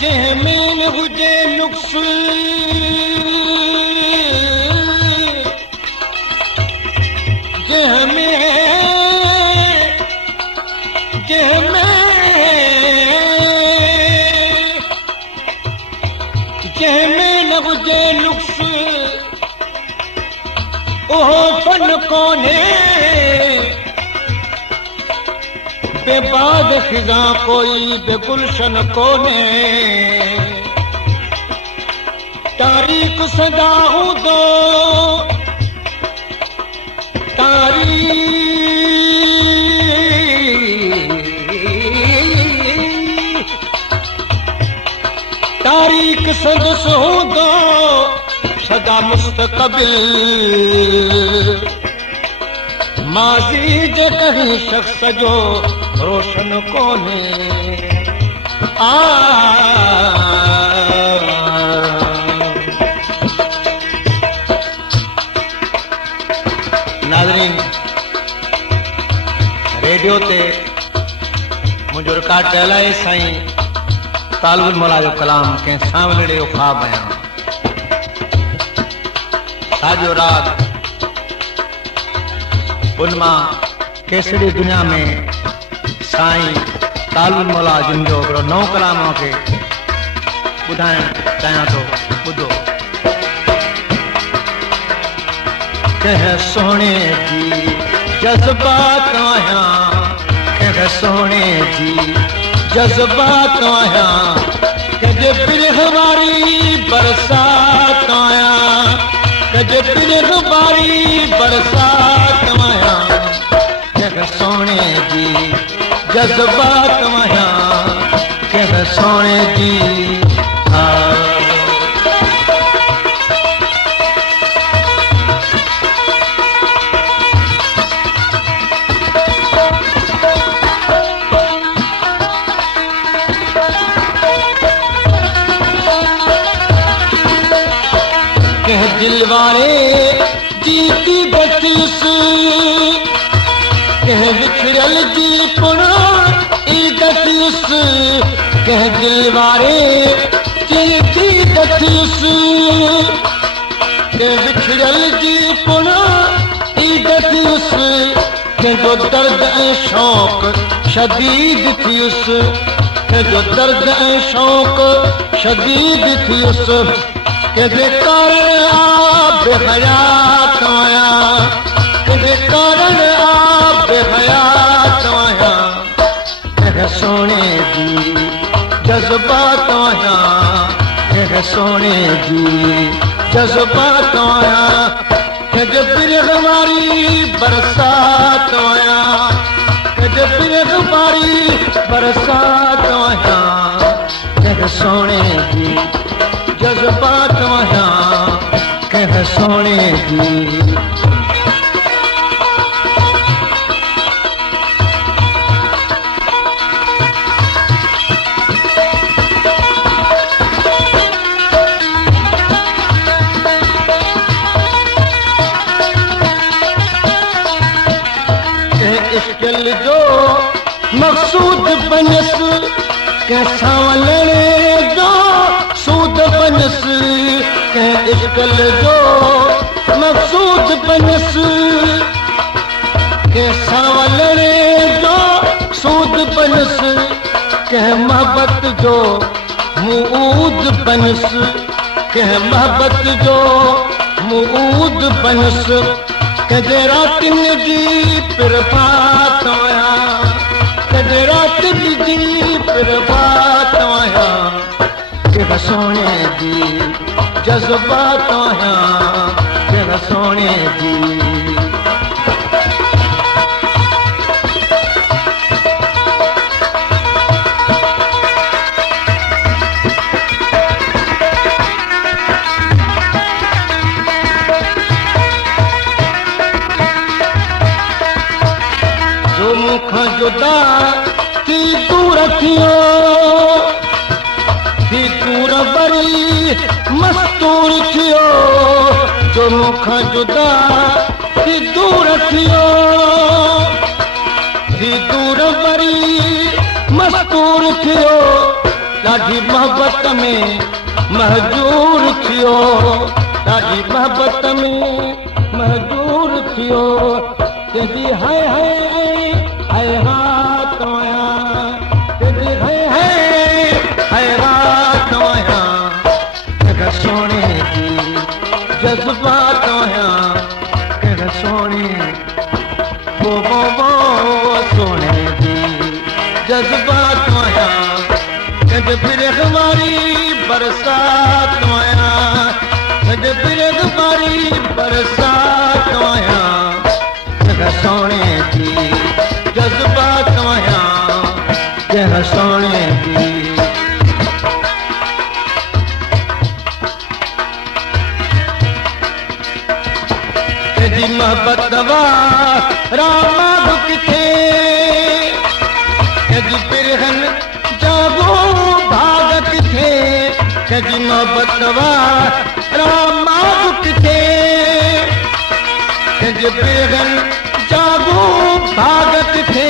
जंहिंमें न हुजे नुक्स जंहिंमें न हुजे नुक्स उहो फन कोन्हे बेबाद खिज़ा कोई बेगुलशन कोन्हे तारीख़ सदा हूंदो तारीख़ संदस हूंदो सदा मुस्तक़बिल माज़ी जे कंहिं शख़्स जो रोशन कोन्हे नाज़रीन रेडियो ते मुंहिंजो रिकॉर्ड कयल आहे साईं तालुल मौला जो कलाम कंहिं सांवलड़े जो ख़्वाब आहियां साॼो रात उन मां केसरी दुनिया में साईं तालुल मौला जिन जो हिकिड़ो नओं कलाम खे ॿुधाइण चाहियां थो ॿुधो कंहिं सोने जी जज़्बात आहियां कंहिं सोने जी जज़्बात आहियां कंहिंजे बिरह वारी बरसात आहियां कंहिंजे बिरह वारी बरसात आहियां कंहिं सोने जी जज़्बात आहियां कंहिं सोने जी दिल वारे जीती बतिस कह विछड़ल जी पुणा ईदतिस कह दिल वारे जीती बतिस कह विछड़ल जी पुणा ईदतिस कह जो दर्द ऐं शौक़ शदीद थियुस कह जो दर्द ऐं शौक़ शदीद थियुस कंहिंजे कारण बेहयात आहियां कंहिंजे कारण बेहयात आहियां कंहिं सोने जी जज़्बात आहियां कंहिं सोने जी जज़्बात आहियां कंहिंजे बिरह वारी बरसात आहियां कंहिंजे बिरह वारी बरसात आहियां कंहिं सोने जी जज़्बात आहियां कंहिं सोने जी कंहिं इश्क़ल जो मक़सूद बनस कंहिं सांवलड़े जो सूद बनस कंहिं इश्क़ल जो मक़सूद बनस कंहिं सांवलड़े जो सूद बनस कंहिं मोहब्बत जो मूद बनस कंहिं मोहब्बत जो मूद बनस कंहिंजे रातिनि जी प्रभात आहियां कंहिंजे रातिनि जी प्रभात आहियां कंहिं सोने जी जज़्बात आहियां कंहिं सोने जी जो मूंखां जुदा थी दूर थियो थी दूर बरी मस्तूर थियो जो मूंखां जुदा थी दूर थियो थी दूर बरी मस्तूर थियो ॾाढी मोहबत में महजूर थियो ॾाढी मोहबत में महजूर थियो कंहिंजी हाय हाय हाय हा तव्हां कंहिंजी हाय हाय हा तव्हां कंहिं सोणे जी जज़्बात तव्हां कंहिं सोणे वो सोणे जी जज़्बात तव्हां कंहिंजे बिरख वारी बरसात तव्हां कंहिंजे बिरख वारी बरसात तव्हां कंहिं सोणे जी जज़्बात तव्हां कंहिं सोणे जी कंहिंजी मोहबत रामा किथे कंहिंजी बिरहन जागो भाग किथे कंहिंजी मोहबत रामा किथे कंहिंजे बिरहन जागो भाग किथे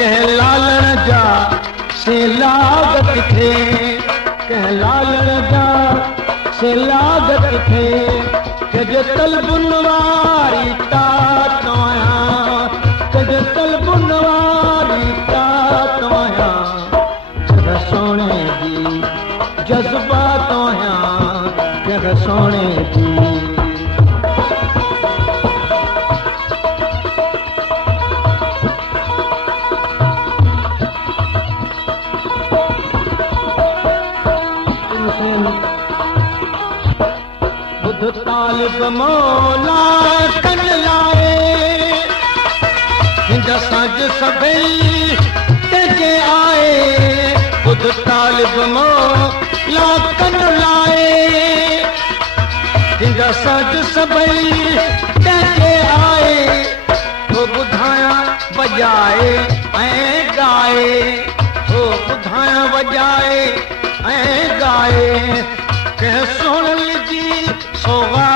कंहिं लालण जा से लाग किथे कंहिं लालण जा से लाग किथे कंहिंजे तलबुन वारी तात तव्हां कंहिंजे तलबुन वारी तात तव्हां कंहिं सोणे जी जज़्बात तव्हां कंहिं सोणे जी तालिब मौला कन लाए हिंद सज सभई तेजे आए खुद तालिब मौला कन लाए हिंद सज सभई तेजे आए तो ॿुधाया वॼाए ऐं गाए तो ॿुधाया वॼाए ऐं गाए कंहिं सोहल जी सोवा